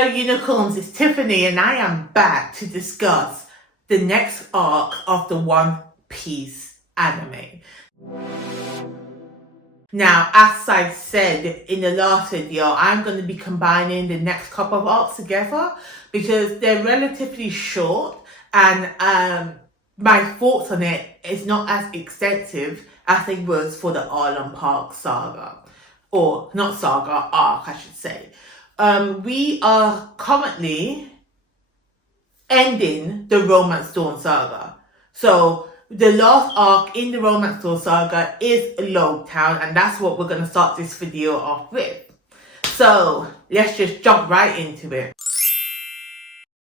Hello unicorns, it's Tiffany and I am back to discuss the next arc of the One Piece anime. Now, as I said in the last video, I'm going to be combining the next couple of arcs together because they're relatively short and my thoughts on it is not as extensive as it was for the Arlong Park saga. Or, not saga, arc I should say. We are currently ending the Romance Dawn saga. So, the last arc in the Romance Dawn saga is Lougue Town, and that's what we're going to start this video off with. So, let's just jump right into it.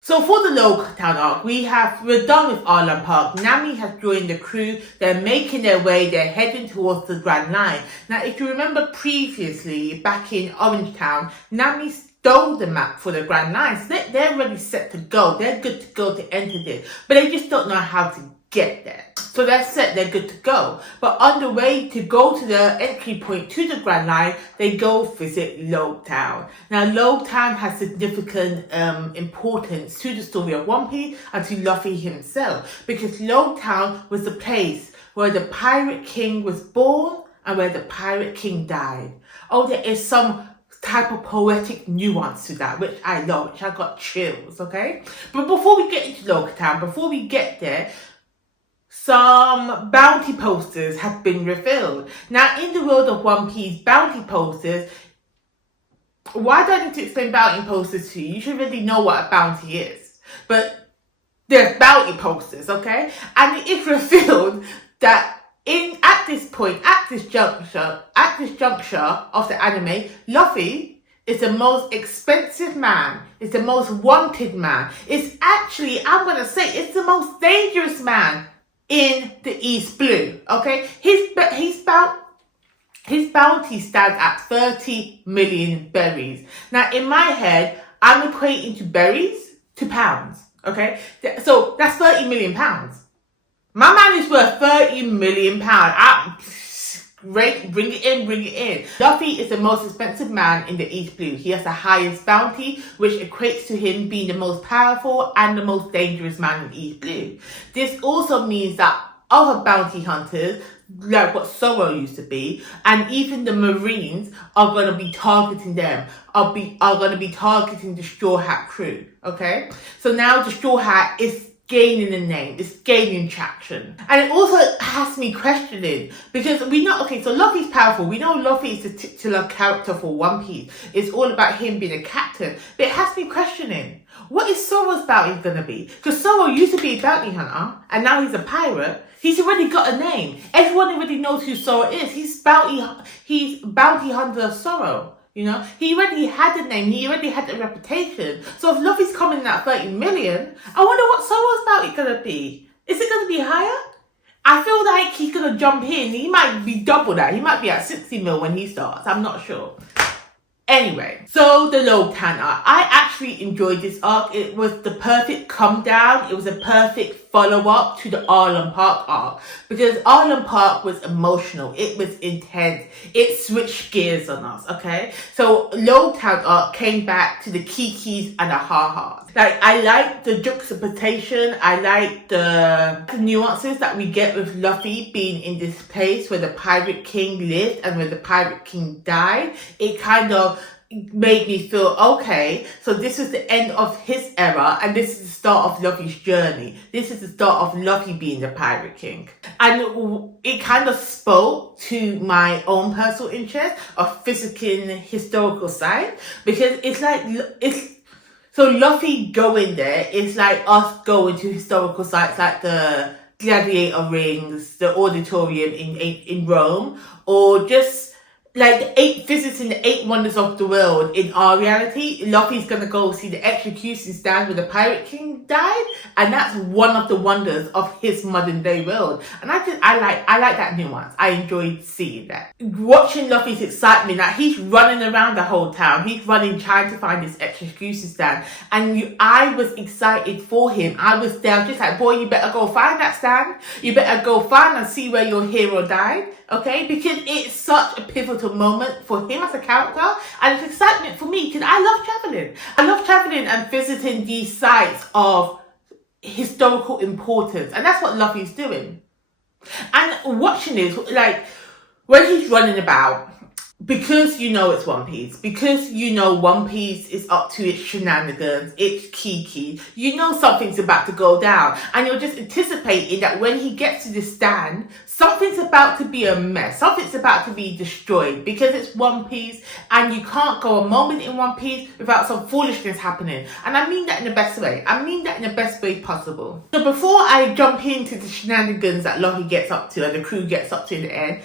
So for the Lougue Town arc, we're done with Arlong Park. Nami has joined the crew. They're making their way. They're heading towards the Grand Line. Now, if you remember previously, back in Orange Town, Nami stole the map for the Grand Line. So they're ready set to go. They're good to go to enter this. But they just don't know how to get there. So they're set, they're good to go. But on the way to go to the entry point to the Grand Line, they go visit Lougue Town. Now, Lougue Town has significant importance to the story of One Piece and to Luffy himself. Because Lougue Town was the place where the Pirate King was born and where the Pirate King died. Oh, there is some type of poetic nuance to that, which I love, which I got chills, okay? But before we get into Lougue Town, before we get there, some bounty posters have been revealed. Now, in the world of One Piece, bounty posters, why do I need to explain bounty posters to you? You should really know what a bounty is. But there's bounty posters, okay? And it is revealed that at this juncture of the anime, Luffy is the most expensive man. It's the most wanted man. It's actually, I'm going to say, it's the most dangerous man in the East Blue, okay? His bounty stands at 30 million berries. Now, in my head, I'm equating to berries to pounds, okay? So that's 30 million pounds. My man is worth 30 million pounds. Bring it in. Luffy is the most expensive man in the East Blue. He has the highest bounty, which equates to him being the most powerful and the most dangerous man in East Blue. This also means that other bounty hunters, like what Zoro used to be, and even the Marines are going to be targeting them, are going to be targeting the Straw Hat crew, okay? So now the Straw Hat is gaining a name, it's gaining traction. And it also has me questioning, because we know, okay, so Luffy's powerful. We know Luffy is the titular character for One Piece. It's all about him being a captain. But it has me questioning, what is Zoro's bounty gonna be? Because Zoro used to be a bounty hunter, and now he's a pirate. He's already got a name. Everyone already knows who Zoro is. He's bounty hunter Zoro. You know, he already had a name, he already had a reputation. So if Luffy's coming in at 30 million, I wonder what Zoro's bounty gonna be. Is it gonna be higher? I feel like he's gonna jump in. He might be double that. He might be at 60 mil when he starts. I'm not sure. Anyway, so the Lougue Town arc. I actually enjoyed this arc. It was the perfect come down. It was a perfect follow-up to the Arlong Park arc. Because Arlong Park was emotional. It was intense. It switched gears on us, okay? So Lougue Town arc came back to the Kikis and the Ha-Has. Like, I like the juxtaposition. I like the nuances that we get with Luffy being in this place where the Pirate King lived and where the Pirate King died. It kind of made me feel, okay, so this is the end of his era and this is the start of Luffy's journey. This is the start of Luffy being the Pirate King. And it kind of spoke to my own personal interest of physicking historical science, because so Luffy going there is like us going to historical sites like the gladiator rings, the auditorium in Rome, or just like visiting the 8 wonders of the world in our reality. Luffy's gonna go see the execution stand where the Pirate King died, and that's one of the wonders of his modern day world. And I like that nuance. I enjoyed seeing that. Watching Luffy's excitement, that he's running around the whole town. He's running trying to find this execution stand. And I was excited for him. I was there just like, boy, you better go find that stand. You better go find and see where your hero died. okay? Because it's such a pivotal moment for him as a character, and it's excitement for me because I love traveling. I love traveling and visiting these sites of historical importance, and that's what Luffy's doing. And watching this, like, when he's running about, because you know it's One Piece, because you know One Piece is up to its shenanigans, it's Kiki, you know something's about to go down, and you're just anticipating that when he gets to the stand, something's about to be a mess, something's about to be destroyed, because it's One Piece, and you can't go a moment in One Piece without some foolishness happening. And I mean that in the best way. I mean that in the best way possible. So before I jump into the shenanigans that Luffy gets up to and the crew gets up to in the end,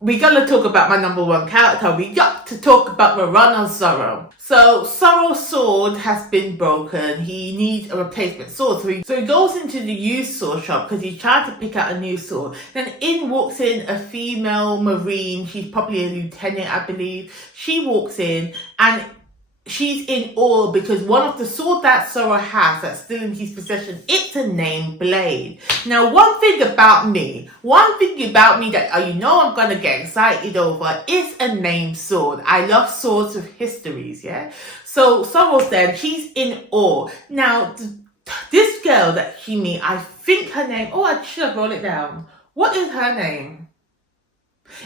we gotta talk about my number one character. We got to talk about Morano Zoro. So Zoro's sword has been broken. He needs a replacement sword. So he goes into the used sword shop because he's trying to pick out a new sword. Then in walks in a female marine. She's probably a lieutenant, I believe. She walks in and she's in awe because one of the swords that Zoro has that's still in his possession, it's a named blade. Now, one thing about me that you know I'm gonna get excited over is a named sword. I love swords with histories, yeah? So Zoro's there, she's in awe. Now, this girl that she meets, I think her name, I should have wrote it down. What is her name?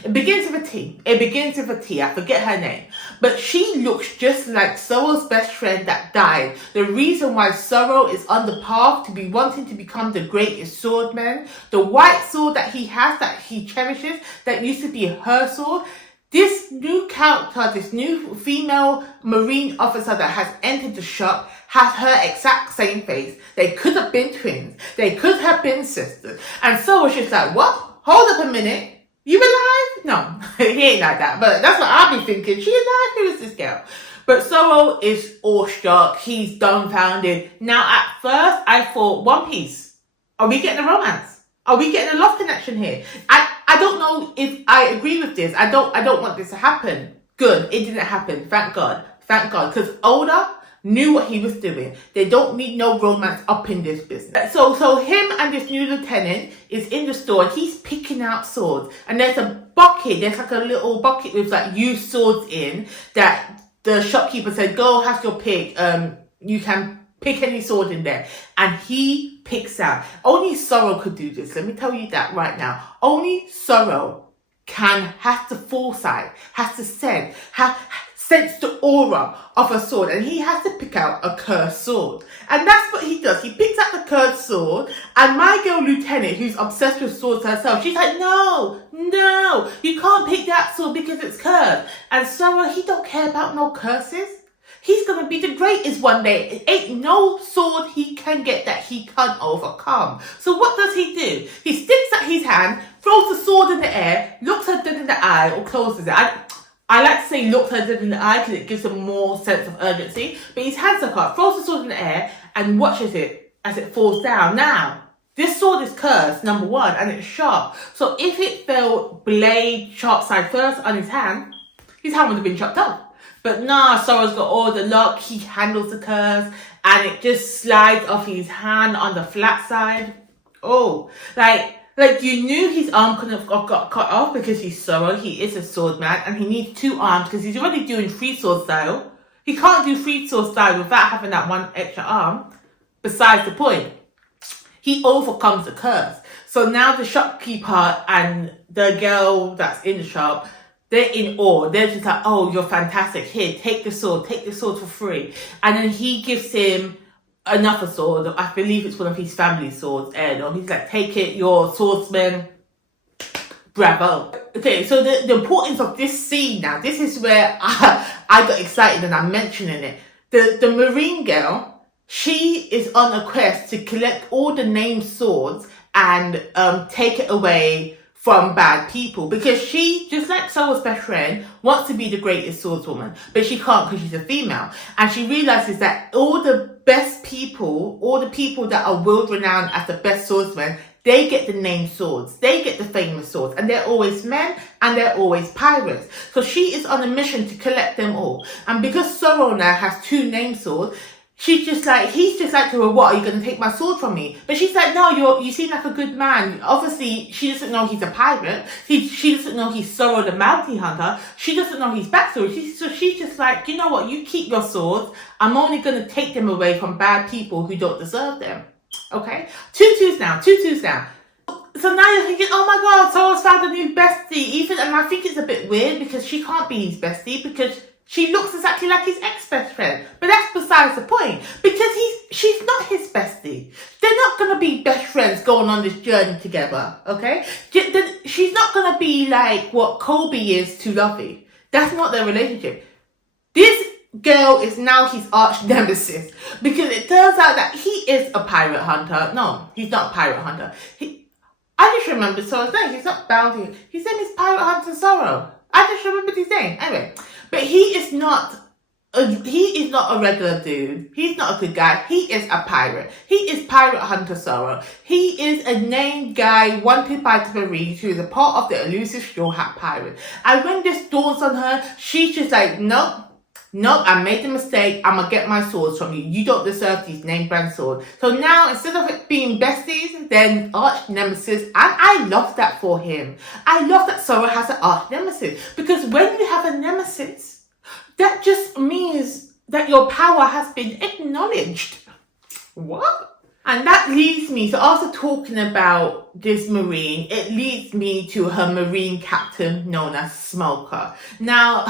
It begins with a T. I forget her name. But she looks just like Zoro's best friend that died. The reason why Zoro is on the path to be wanting to become the greatest swordsman. The white sword that he has, that he cherishes, that used to be her sword. This new character, this new female marine officer that has entered the shop has her exact same face. They could have been twins. They could have been sisters. And Zoro's just like, what? Hold up a minute. You alive? No, he ain't like that. But that's what I'll be thinking. She alive? Who is this girl? But Zoro is awestruck. He's dumbfounded. Now, at first, I thought, One Piece. Are we getting a romance? Are we getting a love connection here? I don't know if I agree with this. I don't want this to happen. Good. It didn't happen. Thank God. Thank God. Because Oda knew what he was doing. They don't need no romance up in this business. So him and this new lieutenant is in the store and he's picking out swords. And there's a bucket, there's like a little bucket with like used swords in that the shopkeeper said, go have your pick. You can pick any sword in there. And he picks out. Only Zoro could do this. Let me tell you that right now. Only Zoro has the foresight, has the sense the aura of a sword, and he has to pick out a cursed sword. And that's what he does. He picks out the cursed sword, and my girl lieutenant, who's obsessed with swords herself, she's like, no, you can't pick that sword because it's cursed. And Zoro, he don't care about no curses. He's gonna be the greatest one day. It ain't no sword he can get that he can't overcome. So what does he do? He sticks out his hand, throws the sword in the air, looks her dead in the eye, or closes it. I like to say looks her dead in the eye because it gives him more sense of urgency. But his hands are up, throws the sword in the air, and watches it as it falls down. Now, this sword is cursed, number one, and it's sharp. So if it fell blade, sharp side first on his hand would have been chopped off. But nah, Zoro's got all the luck. He handles the curse, and it just slides off his hand on the flat side. Oh, like you knew his arm couldn't have got cut off because he's Zoro. He is a swordman, and he needs two arms because he's already doing free sword style. He can't do free sword style without having that one extra arm. Besides the point, he overcomes the curse. So now the shopkeeper and the girl that's in the shop, they're in awe. They're just like, oh, you're fantastic. Here, take the sword for free. And then he gives him another sword. I believe it's one of his family swords. And he's like, take it, you're a swordsman. Bravo. Okay, so the importance of this scene now, this is where I got excited and I'm mentioning it. The Marine girl, she is on a quest to collect all the named swords and take it away from bad people, because she, just like Zoro's best friend, wants to be the greatest swordswoman, but she can't because she's a female. And she realizes that all the best people, all the people that are world-renowned as the best swordsmen, they get the named swords, they get the famous swords, and they're always men and they're always pirates. So she is on a mission to collect them all. And because Zoro now has two named swords, She's just like, he's just like to her, what, are you going to take my sword from me? But she's like, no, you seem like a good man. Obviously, she doesn't know he's a pirate. She doesn't know he's Sorrow the Bounty Hunter. She doesn't know his backstory. So she's just like, you know what, you keep your swords. I'm only going to take them away from bad people who don't deserve them. Okay? Two twos now. So now you're thinking, oh my god, Sorrow's found a new bestie. And I think it's a bit weird because she can't be his bestie because she looks exactly like his ex-best friend. But that's besides the point. Because she's not his bestie. They're not going to be best friends going on this journey together. Okay? She's not going to be like what Kobe is to Luffy. That's not their relationship. This girl is now his arch nemesis. Because it turns out that he is a pirate hunter. No, he's not a pirate hunter. I just remembered Sorrow's name. He's not Bounty. His name is Pirate Hunter Sorrow. I just remembered his name. Anyway. But he is not a regular dude. He's not a good guy. He is a pirate. He is Pirate Hunter Sorrow. He is a named guy wanted by the Marines who is a part of the elusive Straw Hat Pirate. And when this dawns on her, she's just like, nope, I made a mistake. I'm going to get my swords from you. You don't deserve these name brand swords. So now, instead of it being besties, then arch nemesis. And I love that for him. I love that Sorrow has an arch nemesis. Because when you have a nemesis, that just means that your power has been acknowledged. What? And that leads me, so after talking about this Marine, it leads me to her Marine captain known as Smoker. Now,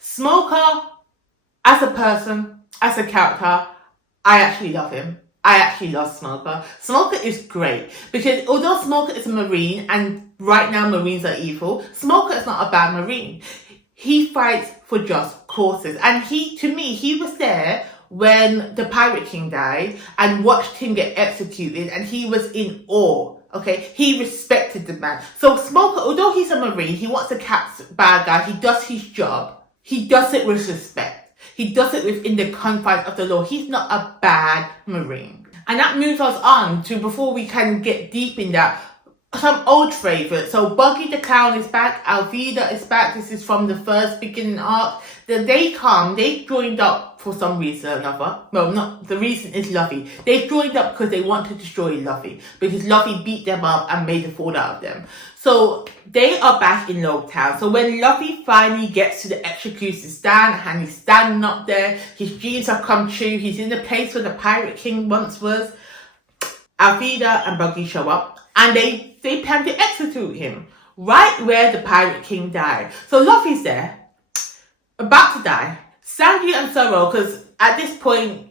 Smoker, as a person, as a character, I actually love him. I actually love Smoker. Smoker is great because although Smoker is a Marine and right now Marines are evil, Smoker is not a bad Marine. He fights for just causes. And to me, he was there when the Pirate King died and watched him get executed and he was in awe. Okay, he respected the man. So Smoker, although he's a Marine, he wants to catch bad guy. He does his job. He does it with respect. He does it within the confines of the law. He's not a bad Marine. And that moves us on to, before we can get deep in that, some old favourites. So Buggy the Clown is back. Alvida is back. This is from the first beginning arc. They joined up for some reason or another. Well, not, the reason is Luffy. They joined up because they want to destroy Luffy. Because Luffy beat them up and made a fool out of them. So they are back in Lougue Town. So when Luffy finally gets to the execution stand and he's standing up there, his dreams have come true. He's in the place where the Pirate King once was. Alvida and Buggy show up and they plan to execute him right where the Pirate King died. So Luffy's there, about to die. Sanji and Sorrow, because at this point,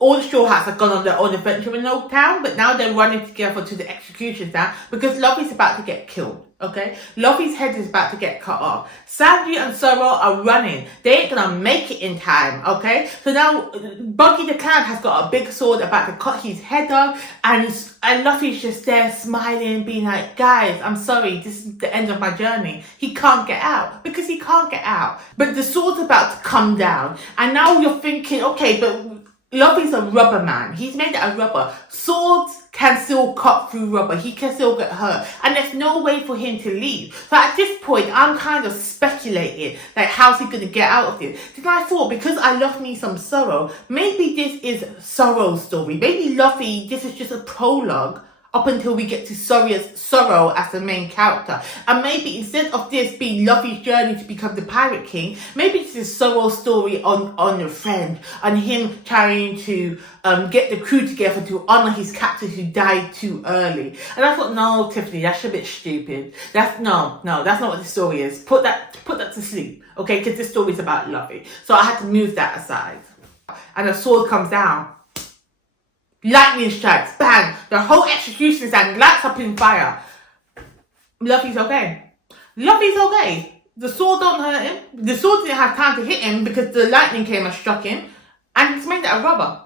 all the Straw Hats have gone on their own adventure in Lougue Town, but now they're running together to the execution stand because Luffy's about to get killed, okay? Luffy's head is about to get cut off. Sanji and Sorrow are running. They ain't gonna make it in time, okay? So now, Buggy the Clown has got a big sword about to cut his head off, and Luffy's just there smiling, being like, guys, I'm sorry, this is the end of my journey. He can't get out, because he can't get out. But the sword's about to come down, and now you're thinking, okay, but Luffy's a rubber man. He's made out of rubber. Swords can still cut through rubber. He can still get hurt. And there's no way for him to leave. So at this point, I'm kind of speculating, like, how's he going to get out of this? Then I thought, because I love me some Sorrow, maybe this is Sorrow's story. Maybe Luffy, this is just a prologue up until we get to Sorrow as the main character. And maybe instead of this being Luffy's journey to become the Pirate King, maybe this is Sorrow's story on a friend, and him trying to get the crew together to honour his captain who died too early. And I thought, no, Tiffany, that's a bit stupid. No, that's not what the story is. Put that to sleep, okay? Because this story is about Luffy. So I had to move that aside. And the sword comes down. Lightning strikes, bang! The whole execution stand lights up in fire. Luffy's okay. The sword don't hurt him. The sword didn't have time to hit him because the lightning came and struck him. And it's made out of rubber.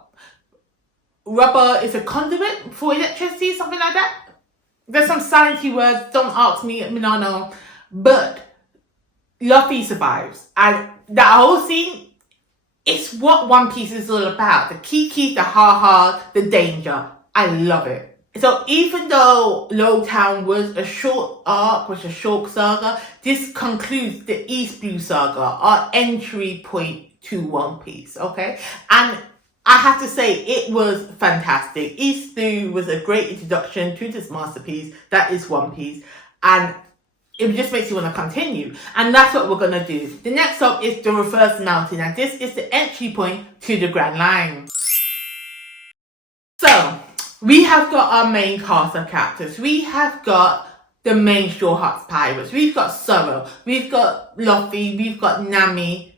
Rubber is a conduit for electricity, something like that. There's some sciencey words, don't ask me, no. But Luffy survives. And that whole scene, it's what One Piece is all about. The kiki, the ha-ha, the danger. I love it. So even though Lougue Town was a short arc, was a short saga, this concludes the East Blue Saga, our entry point to One Piece, okay? And I have to say, it was fantastic. East Blue was a great introduction to this masterpiece that is One Piece, and it just makes you want to continue. And that's what we're going to do. The next up is the Reverse Mountain, and this is the entry point to the Grand Line. So, we have got our main cast of characters. We have got the main Straw Hats pirates. We've got Zoro. We've got Luffy. We've got Nami.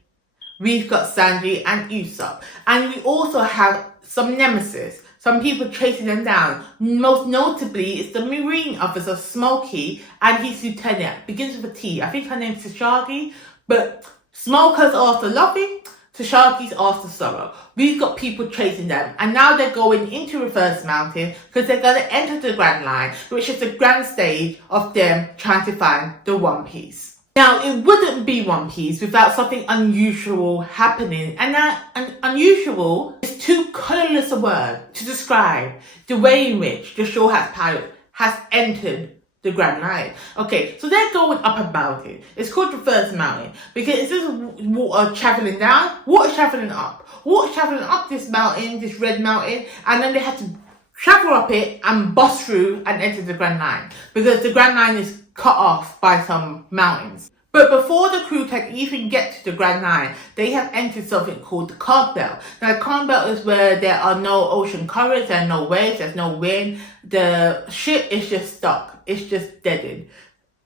We've got Sanji and Usopp. And we also have some nemesis. Some people chasing them down. Most notably, it's the Marine officer Smokey and his lieutenant. Begins with a T. I think her name's Tashagi. But Smoker's after Luffy. Tashagi's after Zoro. We've got people chasing them. And now they're going into Reverse Mountain because they're going to enter the Grand Line, which is the grand stage of them trying to find the One Piece. Now, it wouldn't be One Piece without something unusual happening. And that unusual is too colourless a word to describe the way in which the Straw Hats Pirate has entered the Grand Line. Okay, so they're going up a mountain. It's called Reverse Mountain because it's just water travelling down, water travelling up. Water travelling up this mountain, this red mountain, and then they had to travel up it and bust through and enter the Grand Line because the Grand Line is cut off by some mountains. But before the crew can even get to the Grand Line, they have entered something called the Calm Belt. Now, the Calm Belt is where there are no ocean currents, there are no waves, there's no wind. The ship is just stuck. It's just deadened.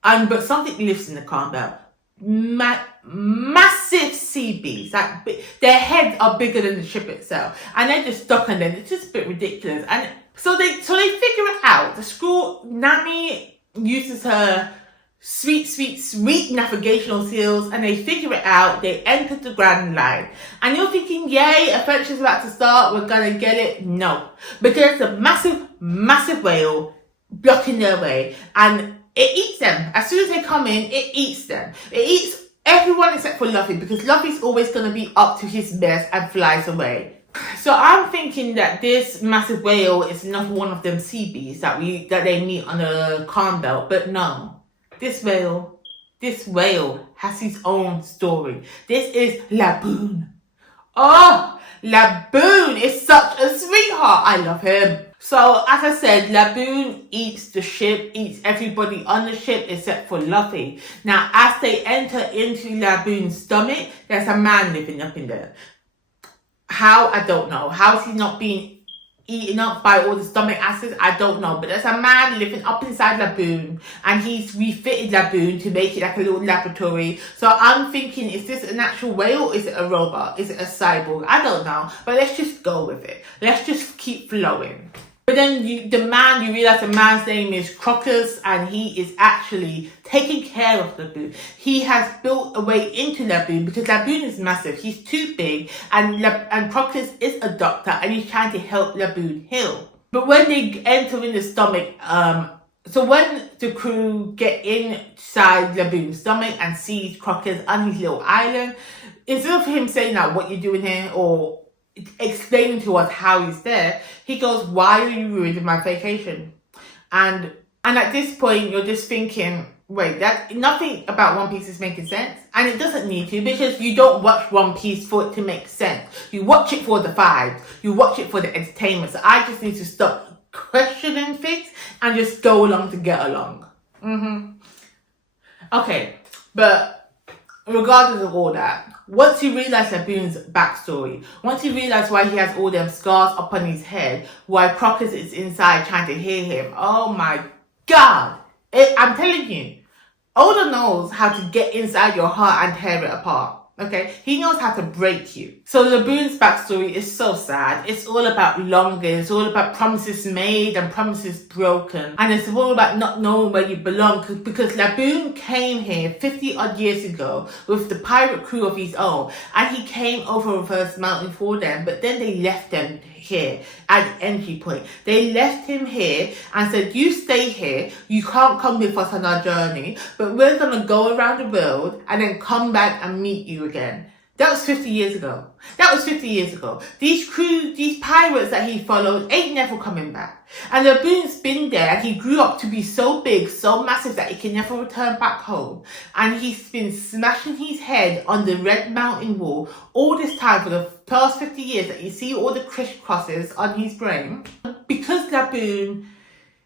But something lives in the Calm Belt. Massive sea beasts. Their heads are bigger than the ship itself. And they're just stuck on them. It's just a bit ridiculous. And so they figure it out. The screw, Nami uses her sweet navigational skills, and they figure it out. They enter the Grand Line, and you're thinking, yay, adventure's about to start, we're gonna get it. No, because there's a massive whale blocking their way, and it eats them. As soon as they come in, it eats them. It eats everyone except for Luffy, because Luffy's always gonna be up to his best and flies away. So I'm thinking that this massive whale is not one of them sea beasts that they meet on the Calm Belt, but no. This whale has his own story. This is Laboon. Oh, Laboon is such a sweetheart. I love him. So, as I said, Laboon eats the ship, eats everybody on the ship except for Luffy. Now, as they enter into Laboon's stomach, there's a man living up in there. How? I don't know. How is he not being eaten up by all the stomach acids? I don't know. But there's a man living up inside Laboon, and he's refitted Laboon to make it like a little laboratory. So I'm thinking, is this an actual whale or is it a robot? Is it a cyborg? I don't know. But let's just go with it. Let's just keep flowing. But then you realize the man's name is Crocus, and he is actually taking care of Laboon. He has built a way into Laboon because Laboon is massive. He's too big, and Crocus is a doctor, and he's trying to help Laboon heal. But when they enter in the stomach, so when the crew get inside Laboon's stomach and sees Crocus on his little island, instead of him saying that, what you doing here, or explaining to us how he's there, he goes, why are you ruining my vacation? And at this point, you're just thinking, wait, that nothing about One Piece is making sense, and it doesn't need to, because you don't watch One Piece for it to make sense. You watch it for the vibes. You watch it for the entertainment. So I just need to stop questioning things and just go along to get along. Okay, but regardless of all that, once you realise Laboon's backstory, once you realise why he has all them scars up on his head, why Crocus is inside trying to hear him, oh my god! I'm telling you, Oda knows how to get inside your heart and tear it apart. Okay? He knows how to break you. So Laboon's backstory is so sad. It's all about longing. It's all about promises made and promises broken. And it's all about not knowing where you belong. Because Laboon came here 50 odd years ago with the pirate crew of his own. And he came over Reverse Mountain for them. But then they left them here at the entry point. They left him here and said, you stay here. You can't come with us on our journey. But we're going to go around the world and then come back and meet you again. That was 50 years ago. That was 50 years ago. These pirates that he followed ain't never coming back. And Laboon's been there and he grew up to be so big, so massive that he can never return back home. And he's been smashing his head on the Red Mountain Wall all this time for the past 50 years that you see all the crisscrosses on his brain. Because Laboon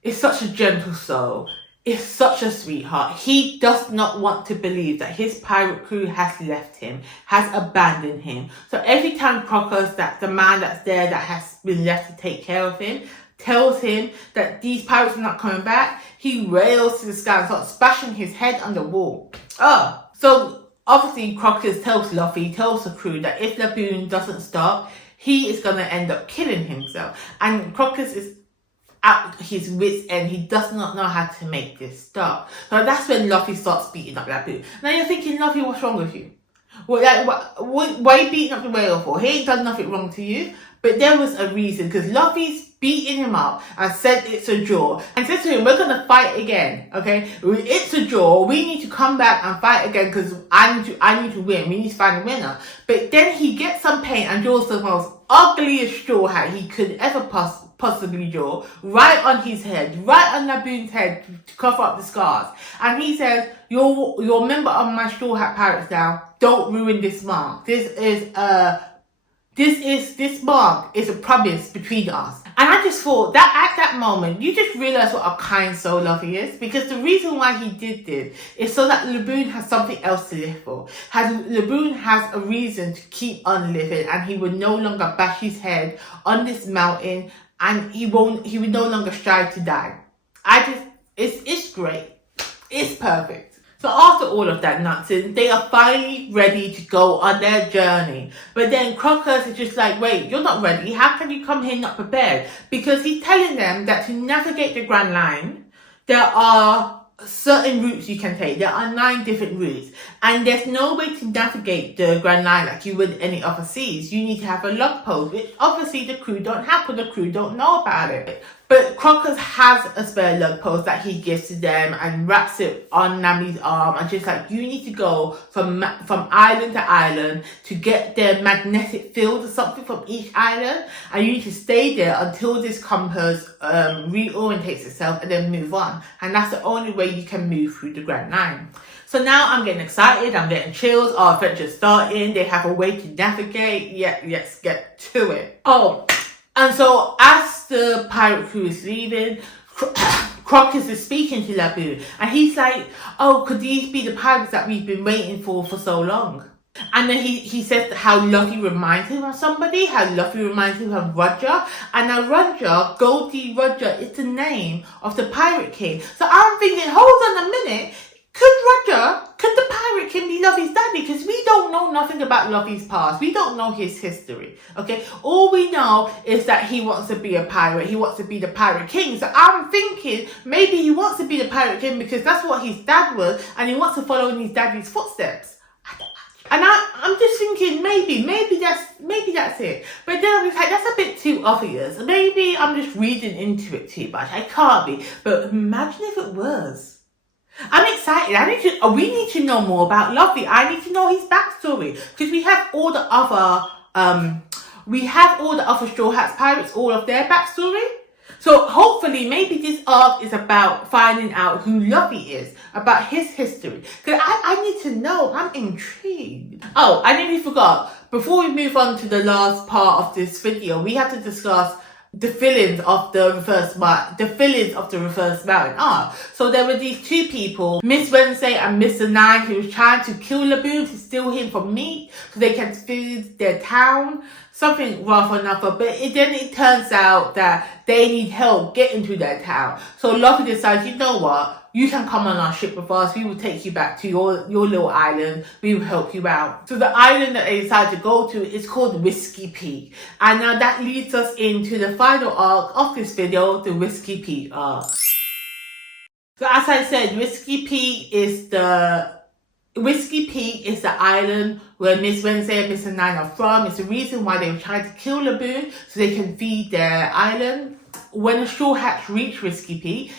is such a gentle soul, is such a sweetheart. He does not want to believe that his pirate crew has left him, has abandoned him. So every time Crocus, that the man that's there that has been left to take care of him, tells him that these pirates are not coming back, he rails to the sky and starts bashing his head on the wall. So obviously Crocus tells Luffy, tells the crew that if Laboon doesn't stop, he is going to end up killing himself. And Crocus is at his wit's end. He does not know how to make this stop. So that's when Luffy starts beating up Laboon. Now you're thinking, Luffy, what's wrong with you? Why are you beating up the whale for? He ain't done nothing wrong to you. But there was a reason, because Luffy's beating him up and said it's a draw. And said to him, we're going to fight again, okay? It's a draw. We need to come back and fight again because I need to win. We need to find a winner. But then he gets some paint and draws the most ugliest straw hat he could ever possibly draw, right on his head, right on Laboon's head to cover up the scars. And he says, you're a member of my Straw Hat Pirates now. Don't ruin this mark. This mark is a promise between us. And I just thought that at that moment, you just realize what a kind soul Luffy is. Because the reason why he did this is so that Laboon has something else to live for. Laboon has a reason to keep on living, and he would no longer bash his head on this mountain, and he would no longer strive to die. It's great. It's perfect. So after all of that nonsense, they are finally ready to go on their journey. But then Crocus is just like, wait, you're not ready. How can you come here not prepared? Because he's telling them that to navigate the Grand Line, there are certain routes you can take. There are 9 different routes. And there's no way to navigate the Grand Line like you would any other seas. You need to have a log post, which obviously the crew don't have, because the crew don't know about it. But Crocus has a spare lug post that he gives to them and wraps it on Nami's arm, and just like, you need to go from island to island to get their magnetic field or something from each island, and you need to stay there until this compass reorientates itself and then move on. And that's the only way you can move through the Grand Line. So now I'm getting excited, I'm getting chills, our adventure's starting, they have a way to navigate, let's get to it. And so as the pirate crew is leaving, Crocus is speaking to Laboon, and he's like, could these be the pirates that we've been waiting for so long? And then he says how Luffy reminds him of somebody, how Luffy reminds him of Roger, and now Roger, Goldie Roger, is the name of the Pirate King. So I'm thinking, hold on a minute, could the Pirate King be Luffy's daddy? Because we don't know nothing about Luffy's past. We don't know his history, okay? All we know is that he wants to be a pirate. He wants to be the Pirate King. So I'm thinking maybe he wants to be the Pirate King because that's what his dad was, and he wants to follow in his daddy's footsteps. And I'm just thinking maybe that's it. But then I was like, that's a bit too obvious. Maybe I'm just reading into it too much. I can't be. But imagine if it was. I'm excited. We need to know more about Luffy. I need to know his backstory, because we have all the other Straw Hats pirates, all of their backstory. So hopefully, maybe this arc is about finding out who Luffy is, about his history. Because I need to know. I'm intrigued. I nearly forgot. Before we move on to the last part of this video, we have to discuss the villains of the reverse mountain arc. So there were these 2 people, Miss Wednesday and Mr. Nine, who was trying to kill Laboon to steal him for meat so they can feed their town, something rough or another. But then it turns out that they need help getting to their town. So Luffy decides, you know what? You can come on our ship with us. We will take you back to your little island. We will help you out. So the island that they decide to go to is called Whiskey Peak. And now that leads us into the final arc of this video, the Whiskey Peak arc. So as I said, Whiskey Peak is the island where Miss Wednesday and Mr. Nine are from. It's the reason why they were trying to kill Laboon so they can feed their island. When the Straw Hats reach Whiskey Peak,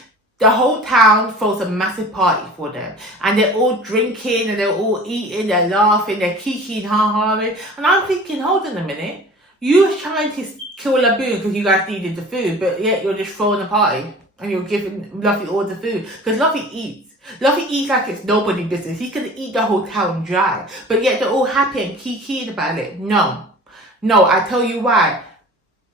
the whole town throws a massive party for them. And they're all drinking and they're all eating, they're laughing, they're kikiing, ha-haing. And I'm thinking, hold on a minute. You were trying to kill Laboon because you guys needed the food, but yet you're just throwing a party and you're giving Luffy all the food. Because Luffy eats. Luffy eats like it's nobody's business. He could eat the whole town dry. But yet they're all happy and kikiing about it. No, I tell you why.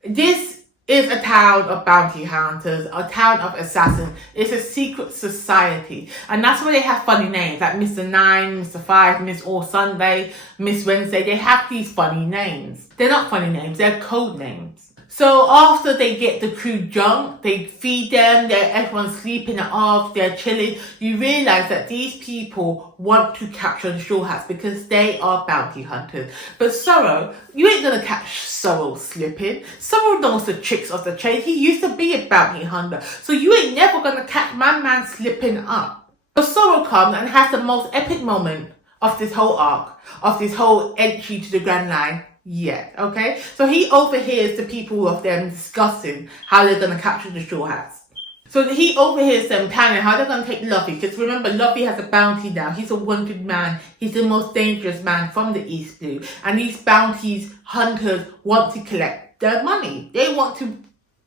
This is a town of bounty hunters, a town of assassins. It's a secret society. And that's why they have funny names, like Mr. 9, Mr. 5, Miss All Sunday, Miss Wednesday. They have these funny names. They're not funny names, they're code names. So after they get the crew drunk, they feed them, everyone's sleeping it off, they're chilling. You realize that these people want to capture the Straw Hats because they are bounty hunters. But Zoro, you ain't gonna catch Zoro slipping. Zoro knows the tricks of the trade. He used to be a bounty hunter. So you ain't never gonna catch my man slipping up. So Zoro comes and has the most epic moment of this whole arc, of this whole entry to the Grand Line. Yet, okay? So he overhears the people of them discussing how they're going to capture the Straw Hats. So he overhears them planning how they're going to take Luffy. Because remember, Luffy has a bounty now. He's a wanted man. He's the most dangerous man from the East Blue. And these bounties hunters want to collect their money. They want to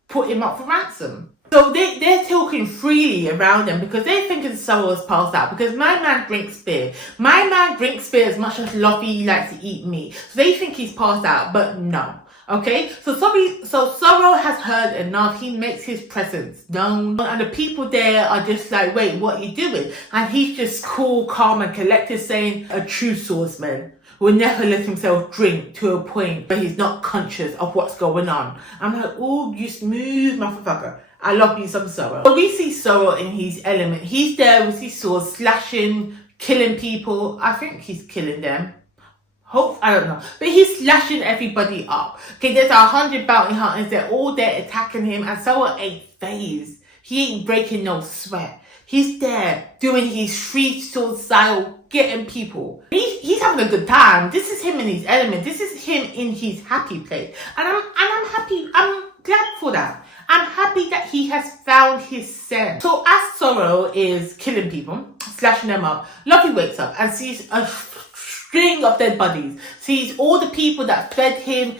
put him up for ransom. So they're talking freely around them because they're thinking Zoro's passed out. Because my man drinks beer. My man drinks beer as much as Luffy likes to eat meat. So they think he's passed out, but no. Okay? So Zoro has heard enough. He makes his presence known. And the people there are just like, wait, what are you doing? And he's just cool, calm and collected, saying a true swordsman will never let himself drink to a point where he's not conscious of what's going on. I'm like, oh, you smooth motherfucker. I love me some Zoro. But we see Zoro in his element. He's there with his sword, slashing, killing people. I think he's killing them. I don't know. But he's slashing everybody up. Okay, there's 100 bounty hunters. They're all there attacking him. And Zoro ain't phased. He ain't breaking no sweat. He's there doing his free sword style, getting people. He's having a good time. This is him in his element. This is him in his happy place. And I'm happy. I'm glad for that. I'm happy that he has found his scent. So as Zoro is killing people, slashing them up, Luffy wakes up and sees a string of dead bodies. Sees all the people that fed him,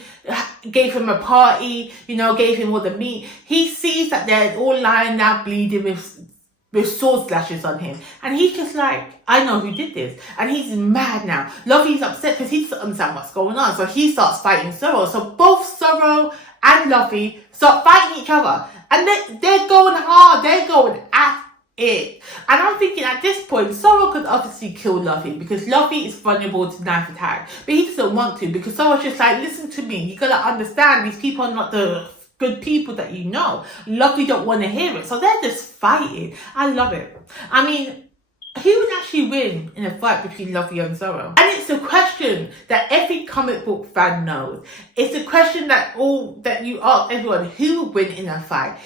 gave him a party, gave him all the meat. He sees that they're all lying now bleeding with sword slashes on him. And he's just like, I know who did this. And he's mad now. Luffy's upset because he doesn't understand what's going on. So he starts fighting Zoro. So both Zoro and Luffy start fighting each other. And they're going hard. They're going at it. And I'm thinking at this point, Zoro could obviously kill Luffy because Luffy is vulnerable to knife attack. But he doesn't want to because Zoro's just like, listen to me. You gotta understand these people are not the good people that you know. Luffy don't want to hear it. So they're just fighting. I love it. I mean, who would actually win in a fight between Luffy and Zoro? And it's a question that every comic book fan knows. It's a question that you ask everyone, who would win in a fight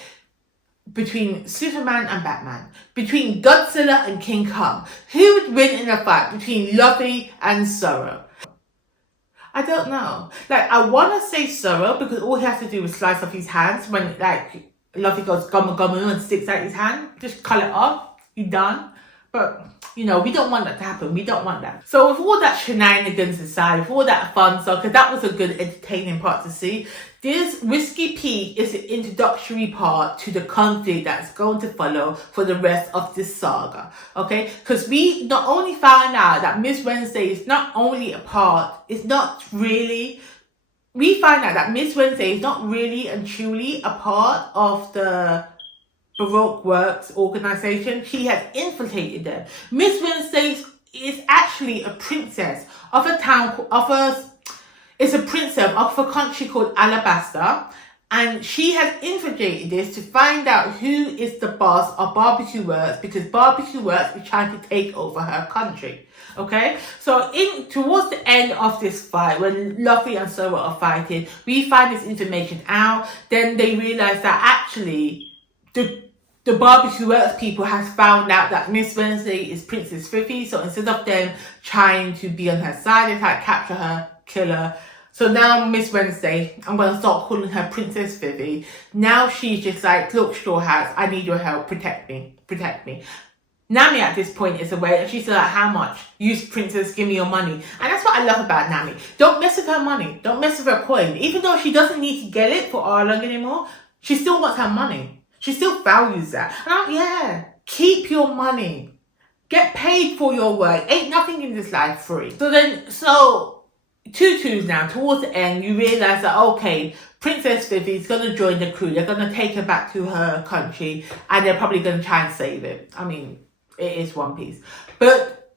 between Superman and Batman, between Godzilla and King Kong? Who would win in a fight between Luffy and Zoro? I don't know. I want to say Zoro because all he has to do is slice off his hands when Luffy goes gumma gumma and sticks out his hand. Just cut it off. He's done. But, we don't want that to happen. We don't want that. So with all that shenanigans aside, with all that fun stuff, because that was a good entertaining part to see, this Whiskey Peak is the introductory part to the conflict that's going to follow for the rest of this saga. Okay? Because we not only found out that Miss Wednesday is not only a part, we find out that Miss Wednesday is not really and truly a part of the Baroque Works organization. She has infiltrated them. Miss Wednesday is actually a princess of a country called Alabasta, and she has infiltrated this to find out who is the boss of Barbecue Works because Barbecue Works is trying to take over her country. Okay, so towards the end of this fight, when Luffy and Zoro are fighting, we find this information out. Then they realize that actually the Barbecue Works people has found out that Miss Wednesday is Princess Fifi. So instead of them trying to be on her side, they try to capture her, kill her. So now Miss Wednesday, I'm going to start calling her Princess Vivi. Now she's just like, look, Straw Hats, I need your help. Protect me. Protect me. Nami at this point is away, and she's like, how much? You, Princess, give me your money. And that's what I love about Nami. Don't mess with her money. Don't mess with her coin. Even though she doesn't need to get it for Arlong anymore, she still wants her money. She still values that. And yeah, keep your money. Get paid for your work. Ain't nothing in this life free. So Tutus now, towards the end, you realise that, okay, Princess Vivi's going to join the crew. They're going to take her back to her country, and they're probably going to try and save it. I mean, it is One Piece. But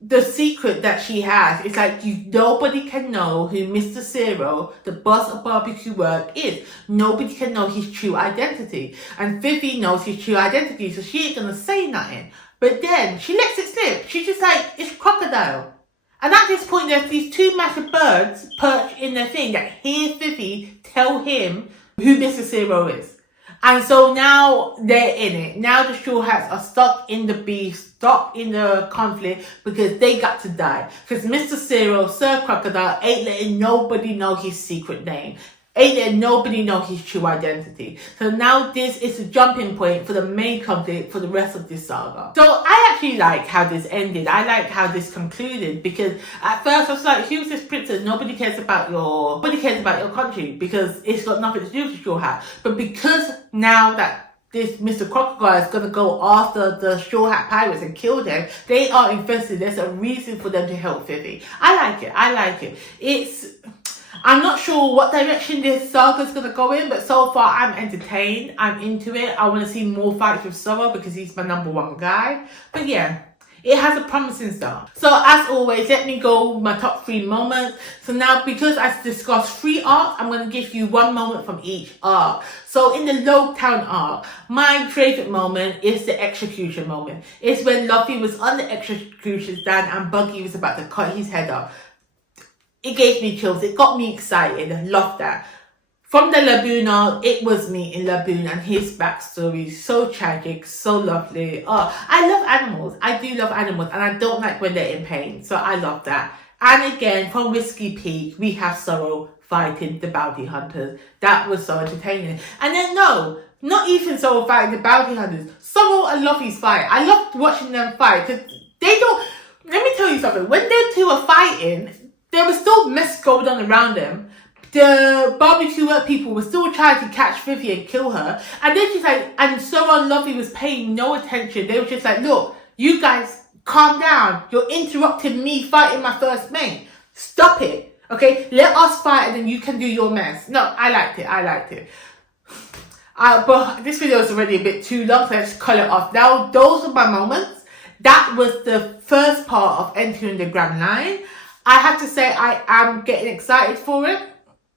the secret that she has is like, nobody can know who Mr. Zero, the boss of barbecue work, is. Nobody can know his true identity. And Vivi knows his true identity, so she ain't going to say nothing. But then she lets it slip. She's just like, it's Crocodile. And at this point, there's these two massive birds perched in their thing that hears Vivi tell him who Mr. Zero is. And so now they're in it. Now the Straw Hats are stuck in the beef, stuck in the conflict, because they got to die. Because Mr. Zero, Sir Crocodile, ain't letting nobody know his secret name. Ain't letting nobody know his true identity. So now this is a jumping point for the main conflict for the rest of this saga. So I actually like how this ended. I like how this concluded, because at first I was like, who's this princess? Nobody cares about your country, because it's got nothing to do with Straw Hat. But because now that this Mr. Crocodile is going to go after the Straw Hat pirates and kill them, they are invested. There's a reason for them to help Vivi. I like it. I'm not sure what direction this saga is going to go in, but so far I'm entertained. I'm into it. I want to see more fights with Zoro because he's my number one guy. But yeah, it has a promising start. So as always, let me go with my top 3 moments. So now, because I've discussed 3 arcs, I'm going to give you 1 moment from each arc. So in the Lougue Town arc, my favourite moment is the execution moment. It's when Luffy was on the execution stand and Buggy was about to cut his head off. It gave me chills. It got me excited. I loved that. From the Laboon arc, it was me in Laboon and his backstory. So tragic, so lovely. Oh, I love animals. I do love animals, and I don't like when they're in pain. So I love that. And again, from Whiskey Peak, we have Zoro fighting the bounty hunters. That was so entertaining. And then no, not even Zoro fighting the bounty hunters. Zoro and Luffy's fight. I loved watching them fight, because they don't... Let me tell you something. When they two are fighting, there was still mess going on around them. The barbecue work people were still trying to catch Vivi and kill her. And then she's like, and Zoro and Luffy was paying no attention. They were just like, look, you guys, calm down. You're interrupting me fighting my first mate. Stop it. Okay? Let us fight and then you can do your mess. No, I liked it. But this video is already a bit too long, so let's cut it off. Now, those are my moments. That was the first part of entering the Grand Line. I have to say I am getting excited for it.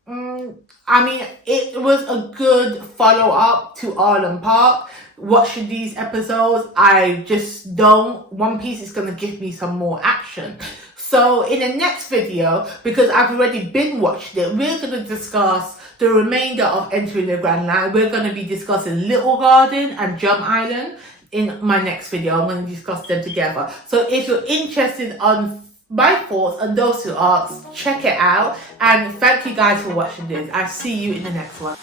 I mean, it was a good follow-up to Arlong Park. Watching these episodes, I just don't... One Piece is going to give me some more action. So in the next video, because I've already been watching it, we're going to discuss the remainder of Entering the Grand Line. We're going to be discussing Little Garden and Jump Island in my next video. I'm going to discuss them together. So if you're interested on my thoughts on those 2 arcs, check it out. And thank you guys for watching this. I'll see you in the next one.